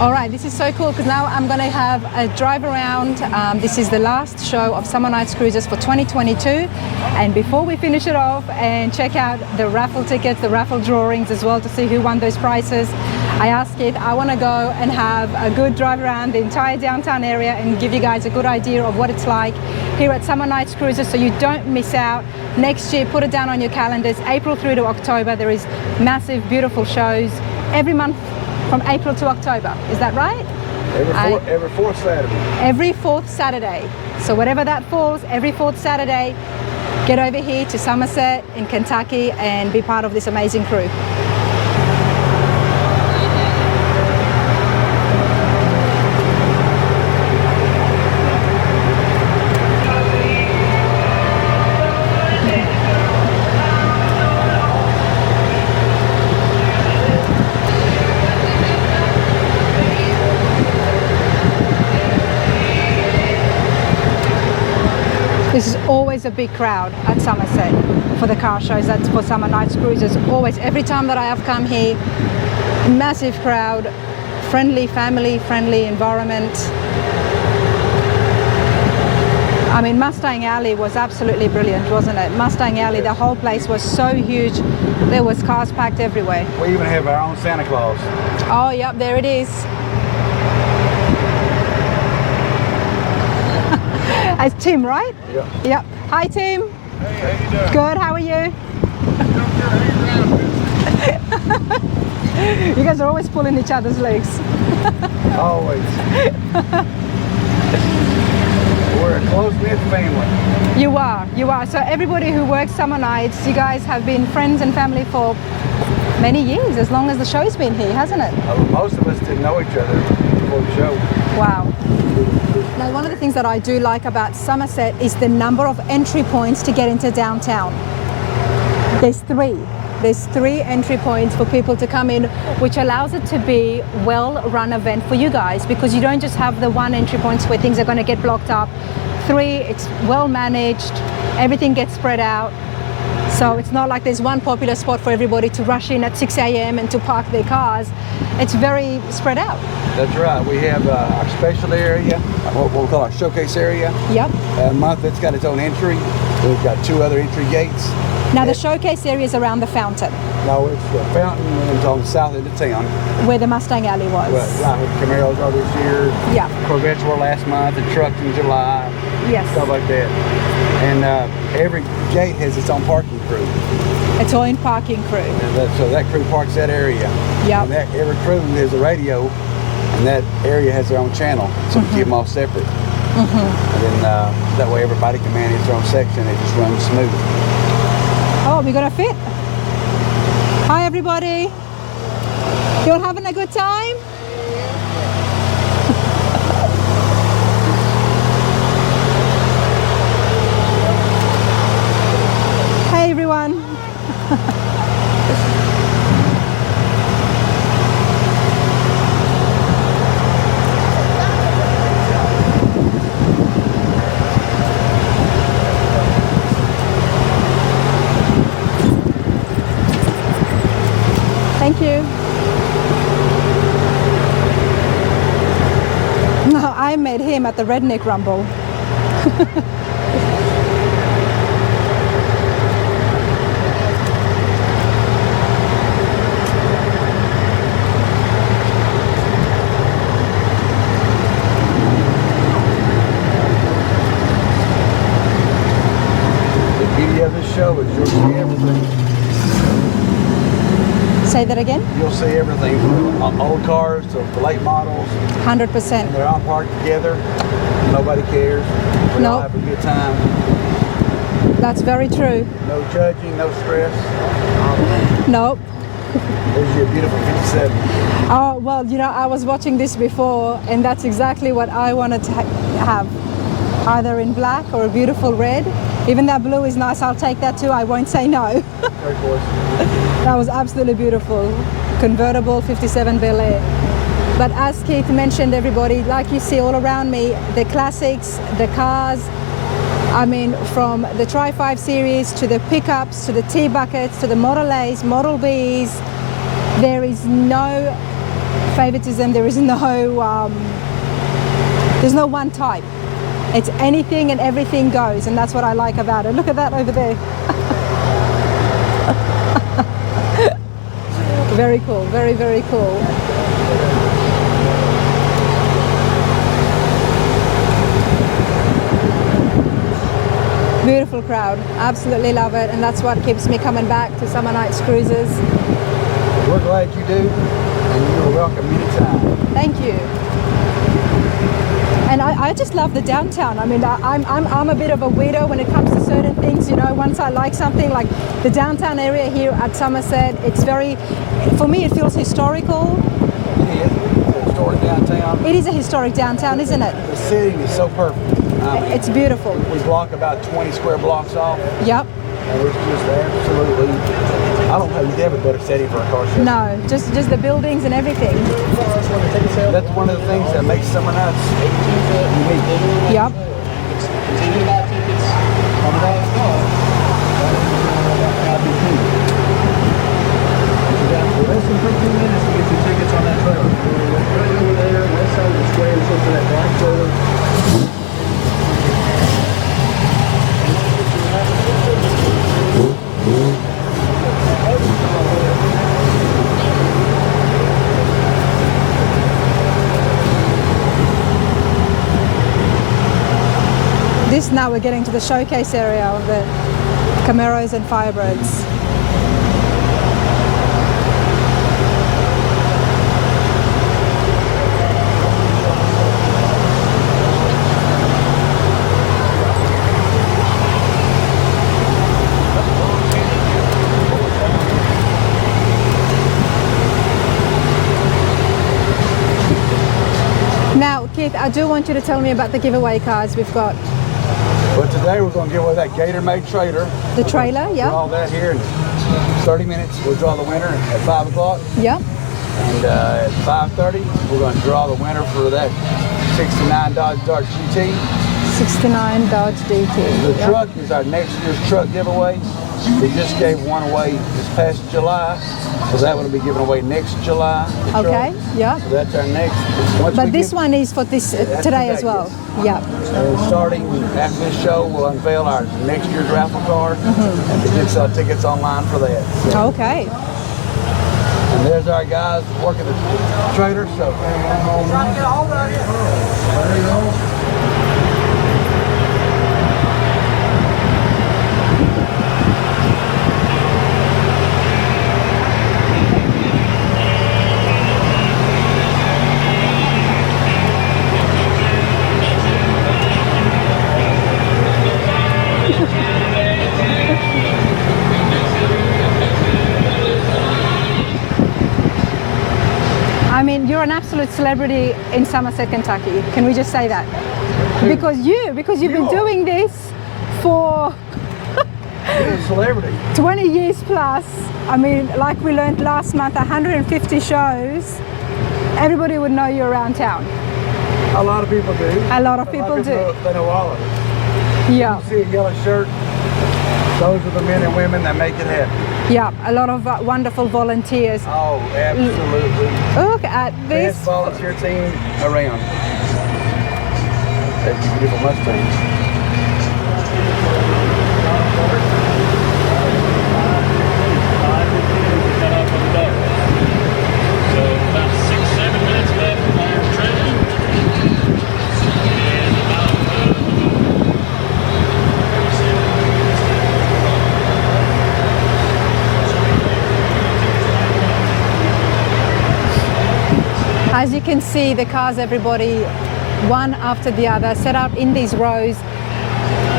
All right, this is so cool because now I'm going to have a drive around. This is the last show of Somernites Cruises for 2022. And before we finish it off and check out the raffle tickets, the raffle drawings as well to see who won those prizes, I asked Keith, I want to go and have a good drive around the entire downtown area and give you guys a good idea of what it's like here at Somernites Cruises so you don't miss out. Next year, put it down on your calendars, April through to October. There is massive, beautiful shows every month from April to October. Is that right? Every fourth Saturday. Every fourth Saturday. So whatever that falls, every fourth Saturday, get over here to Somerset in Kentucky and be part of this amazing crew. This is always a big crowd at Somerset for the car shows. That's for Somernites Cruises. Always, every time that I have come here, massive crowd, friendly, family-friendly environment. I mean, Mustang Alley was absolutely brilliant, wasn't it? Mustang Alley, the whole place was so huge. There was cars packed everywhere. We even have our own Santa Claus. Oh, yep, there it is. It's Tim, right? Yep. Yep. Hi, Tim. Hey, how you doing? Good, how are you? You guys are always pulling each other's legs. Always. We're a close-knit family. You are. So everybody who works Summer Nights, you guys have been friends and family for many years, as long as the show's been here, hasn't it? Most of us didn't know each other before the show. Wow. Now, one of the things that I do like about Somerset is the number of entry points to get into downtown. There's three entry points for people to come in, which allows it to be a well-run event for you guys, because you don't just have the one entry points where things are going to get blocked up. Three, it's well managed, everything gets spread out. So it's not like there's one popular spot for everybody to rush in at 6 a.m. and to park their cars. It's very spread out. That's right. We have our special area, what we'll call our showcase area. Yep. A month it's got its own entry. We've got 2 other entry gates. Now the showcase area is around the fountain. No, it's the fountain is on the south end of town. Where the Mustang Alley was. Well, right, Camaros are this year. Yeah. Corvettes were last month, and trucks in July. Yes. Stuff like that. And every gate has its own parking crew. Its own parking crew. And so that crew parks that area. Yeah. And every crew has a radio, and that area has their own channel, so we keep them all separate. And then that way everybody can manage their own section. It just runs smooth. Oh, we got a fit. Hi, everybody. You all having a good time? Hey, everyone. Thank you. No, I met him at the Redneck Rumble. The beauty of this show is you'll see everything. Say that again? You'll see everything from old cars to the late models. 100%. They're all parked together. Nobody cares. We all Nope. have a good time. That's very true. No judging, no stress. Nope. There's your beautiful 57. Oh, well, you know, I was watching this before, and that's exactly what I wanted to have. Either in black or a beautiful red. Even that blue is nice, I'll take that too, I won't say no. Turquoise. That was absolutely beautiful. Convertible 57 Bel Air. But as Keith mentioned, everybody, like you see all around me, the classics, the cars, I mean, from the Tri-5 series to the pickups, to the T-buckets, to the Model A's, Model B's, there is no favoritism. There is there's no one type. It's anything and everything goes, and that's what I like about it. Look at that over there. Very cool, very, very cool. Beautiful crowd, absolutely love it, and that's what keeps me coming back to Somernites Cruises. We're glad you do, and you're welcome anytime. Thank you. And I just love the downtown. I mean, I'm a bit of a weirdo when it comes to certain things. You know, once I like something, like the downtown area here at Somerset, it's very, for me, it feels historical. It is. It's a historic downtown. It is a historic downtown, isn't it? The setting is so perfect. I mean, It's beautiful. we block about 20 square blocks off, Yep. and it's just absolutely, I don't think you'd ever better setting for a car show. No, just the buildings and everything. That's one of the things that makes Somernites unique. Yep. Less than 15 minutes to get your tickets on that trailer. Right over there, west side of the square, it's over that black trailer. This now we're getting to the showcase area of the Camaros and Firebirds. Now, Keith, I do want you to tell me about the giveaway cards we've got. But today we're going to give away that Gator-made trailer. The trailer, yeah. Draw that here in 30 minutes. We'll draw the winner at 5 o'clock. Yeah. And at 5:30, we're going to draw the winner for that 69 Dodge Dart GT. 69 Dodge DT. The yeah. truck is our next year's truck giveaway. We just gave one away this past July, so that one will be given away next July. Okay, yeah. So that's our next. But this one is for this today as well. Yeah. And starting after this show, we'll unveil our next year's raffle card and begin to sell tickets online for that. So, Okay. and there's our guys working the trailer. So. Trying to get a hold of you. There you go. I mean, you're an absolute celebrity in Somerset, Kentucky. Can we just say that? Because you've been doing this for You're a celebrity. 20 years plus. I mean, like we learned last month, 150 shows. Everybody would know you around town. A lot of people do. A lot of people do. They know all of it. Yeah, You see a yellow shirt, those are the men and women that make it happen. yeah. A lot of wonderful volunteers. Oh, absolutely. Look at this. Best volunteer team around. That's a beautiful Mustang. As you can see, the cars, everybody, one after the other, set up in these rows.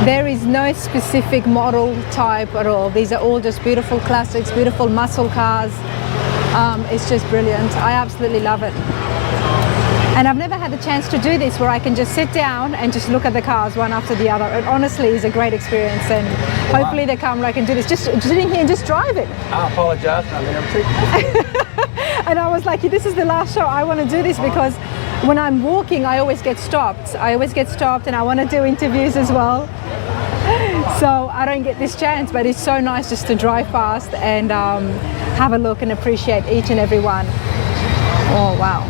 There is no specific model type at all. These are all just beautiful classics, beautiful muscle cars. It's just brilliant. I absolutely love it. And I've never had the chance to do this where I can just sit down and just look at the cars one after the other. It honestly is a great experience, and hopefully the camera I can do this. Just sitting here and just drive it. I apologize, I never took you. And I was like, this is the last show. I want to do this because when I'm walking, I always get stopped. And I want to do interviews as well. So I don't get this chance, but it's so nice just to drive past and have a look and appreciate each and every one. Oh, wow.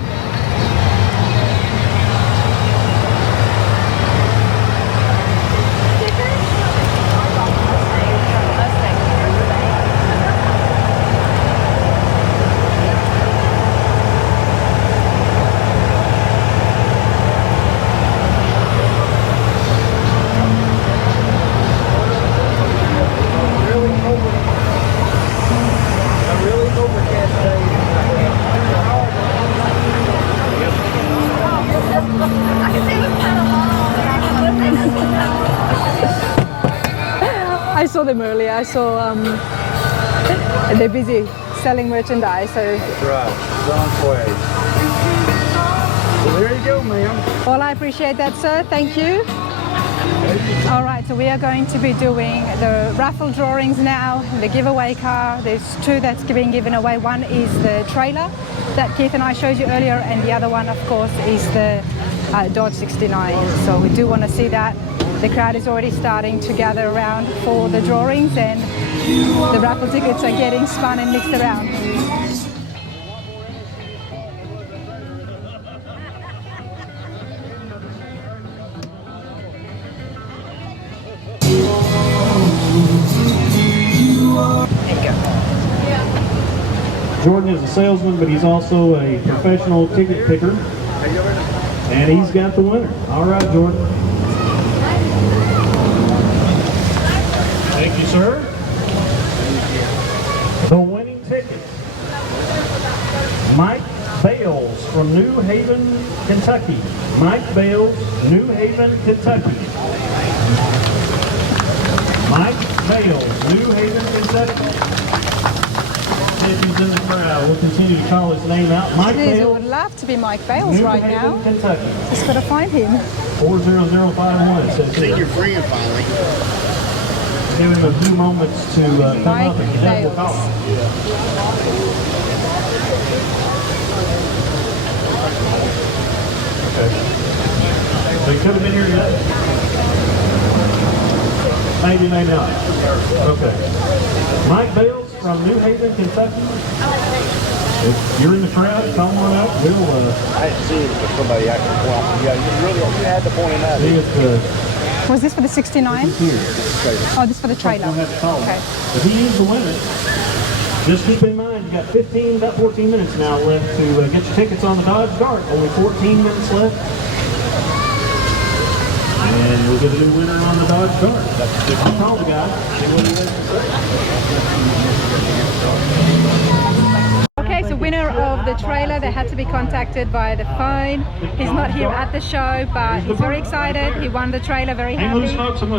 I saw them earlier. I saw they're busy selling merchandise. So That's right. It's on way. Well, there you go, ma'am. well, I appreciate that, sir. Thank you. All right, so we are going to be doing the raffle drawings now, the giveaway car. There's two that's being given away. One is the trailer that Keith and I showed you earlier, and the other one, of course, is the Dodge 69. So we do want to see that. The crowd is already starting to gather around for the drawings, and the raffle tickets are getting spun and mixed around. Jordan is a salesman, but he's also a professional ticket picker, and he's got the winner. All right, Jordan. Thank you, sir. The winning ticket, Mike Bales from New Haven, Kentucky. Mike Bales, New Haven, Kentucky. Mike Bales, New Haven, Kentucky. If he's in the crowd, we'll continue to call his name out. Mike Jeez, Bales, I would love to be Mike Bales New right Haven, now. Kentucky. Just got to find him. 40051 says I think here. you're freeing finally. Give him a few moments to come Mike up and then we'll call Bales. him. Okay. So he could have been here today. Maybe, maybe not. Okay. Mike Bales from New Haven, Kentucky. If you're in the crowd, come on up. We'll I hadn't seen it, but somebody actually pointed. Yeah, you had to point him out. see if Was this for the 69? he's here. Oh, this is for the trailer. We'll have to call him. Okay. If he is the winner, just keep in mind, you got about 14 minutes now left to get your tickets on the Dodge Dart. Only 14 minutes left. And we'll get a new winner on the Dodge Dart. I'll call the guy. See what he has to say. Okay, so winner of the trailer, they had to be contacted by the phone. He's not here at the show, but he's very excited. He won the trailer, very happy.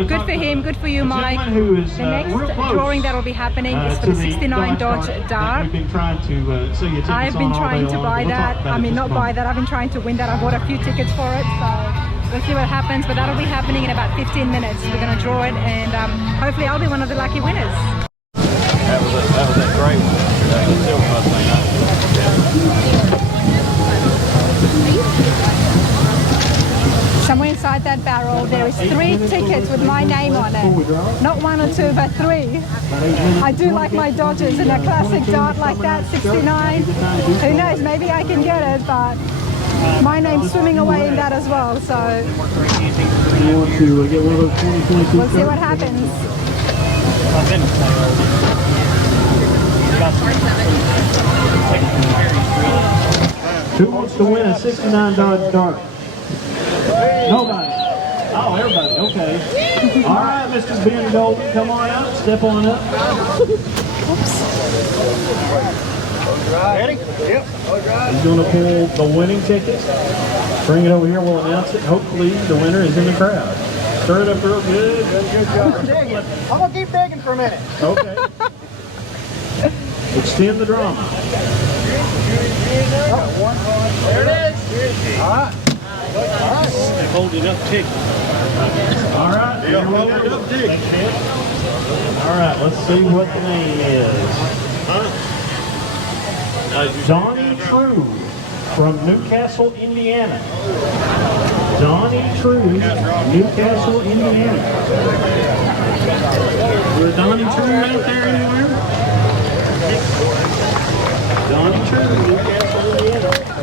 Good for him, good for you, Mike. The next drawing that will be happening is for the 69 Dodge Dart. We've been trying to sell you tickets. I've been on all trying day to long. buy We'll that. talk about I it mean, this not buy moment. that. I've been trying to win that. I bought a few tickets for it, so we'll see what happens. But that'll be happening in about 15 minutes. We're going to draw it, and hopefully I'll be one of the lucky winners. That was a great one. That was still Mustang. Somewhere inside that barrel, there is 3 tickets with my name on it. Not 1 or 2, but 3. I do like my Dodgers in a classic Dart like that, 69. Who knows, maybe I can get it, but my name's swimming away in that as well, so You want to get one of those 2022 we'll see what happens. Who wants to win a 69 Dodge Dart? Nobody. Oh, everybody. Okay. All right, Mr. Ben Golden, come on up. Step on up. Ready? Yep. He's going to pull the winning ticket. Bring it over here. We'll announce it. Hopefully, the winner is in the crowd. Stir it up real good. Good job. I'm gonna keep digging for a minute. Okay. Extend the drama. There it is. All right. Hold it up, tick. All right. Yeah, hold it up, tick. All right. Let's see what the name is. Donnie True from Newcastle, Indiana. Donnie True, Newcastle, Indiana. Is there a Donnie True out there anywhere? Donnie True, Newcastle, Indiana.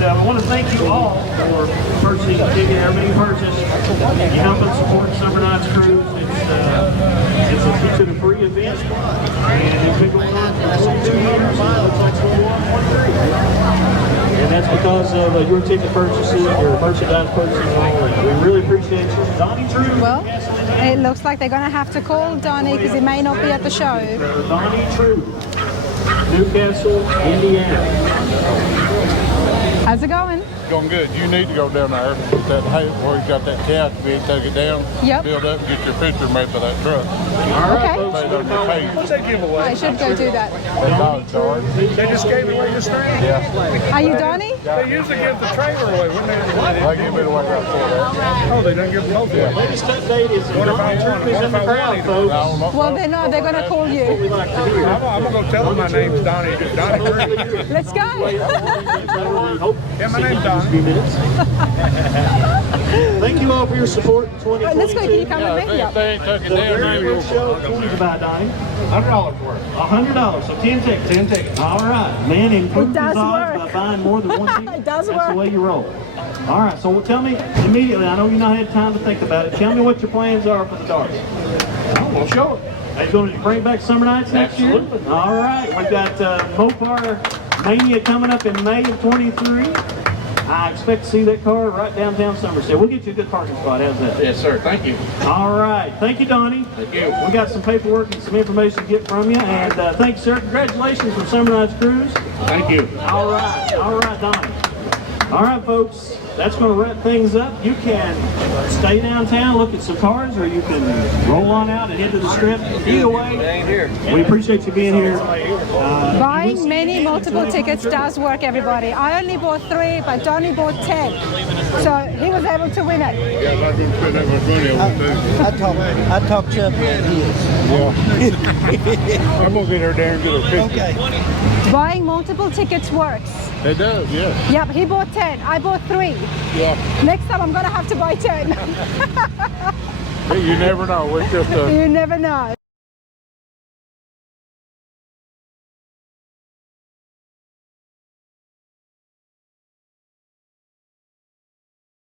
we want to thank you all for purchasing the ticket. Everybody who purchased, you help us support Somernites Cruise. It's a free event, and it's been going on for 2 years. Looks like it's going to go on 1 year. And that's because of your ticket purchases, your merchandise purchases, and all that. We really appreciate you. Donnie True. Well, it looks like they're going to have to call Donnie because he may not be at the show. Donnie True, Newcastle, Indiana. How's it going? Going good. You need to go down there with that hay where you got that couch, be able to take it down, Yep. build up, and get your picture made by that truck. All right, Okay. folks. Made on your page. What's that giveaway? I should go do that. That dog's hard. They just gave it away this time? Yeah. Are you Donnie? They usually give the trailer away, wouldn't they? They give it away right for that. Oh, they don't give both away. Latest update is What if I Donnie want True it? is What in the if I crowd, wanted it? folks. I don't know. Well, they're not. They're going to call We you. like to hear. I'm going to tell them my name's Donnie Cruz. Let's go. Yeah, my name's Donnie. Thank you all for your support in 2022. Let's go. Can you come Yeah, with me? if they ain't took it The down, very maybe first show, what was about, Donnie? $100 worth. $100, so 10 tickets. 10 tickets. All right, man, improve It does his odds work. by buying more than one ticket. It does That's work. the way you roll. All right, so tell me immediately, I know you've not had time to think about it, tell me what your plans are for the darts. We'll show it. Are you going to bring back Summer Nights next year? All right, we've got Mopar Mania coming up in May of 23. I expect to see that car right downtown Somerset. We'll get you a good parking spot. How's that? Yes, sir. Thank you. All right. Thank you, Donnie. Thank you. We got some paperwork and some information to get from you. And thank you, sir. Congratulations from Somernites Cruise. Thank you. All right. All right, Donnie. All right, folks. That's going to wrap things up. You can stay downtown, look at some cars, or you can roll on out and head to the strip. Either way, we appreciate you being here. Buying many multiple tickets does work, everybody. I only bought 3, but Donnie bought 10. So he was able to win it. Yeah, I'm not going to spend that much money on it. I talked Chuck into his. Yeah. I'm going to get her there and get her picture. Okay. Buying multiple tickets works. It does, yeah. Yep, he bought 10. I bought 3. Yeah. Next time I'm going to have to buy 10. You never know. It's just a... You never know.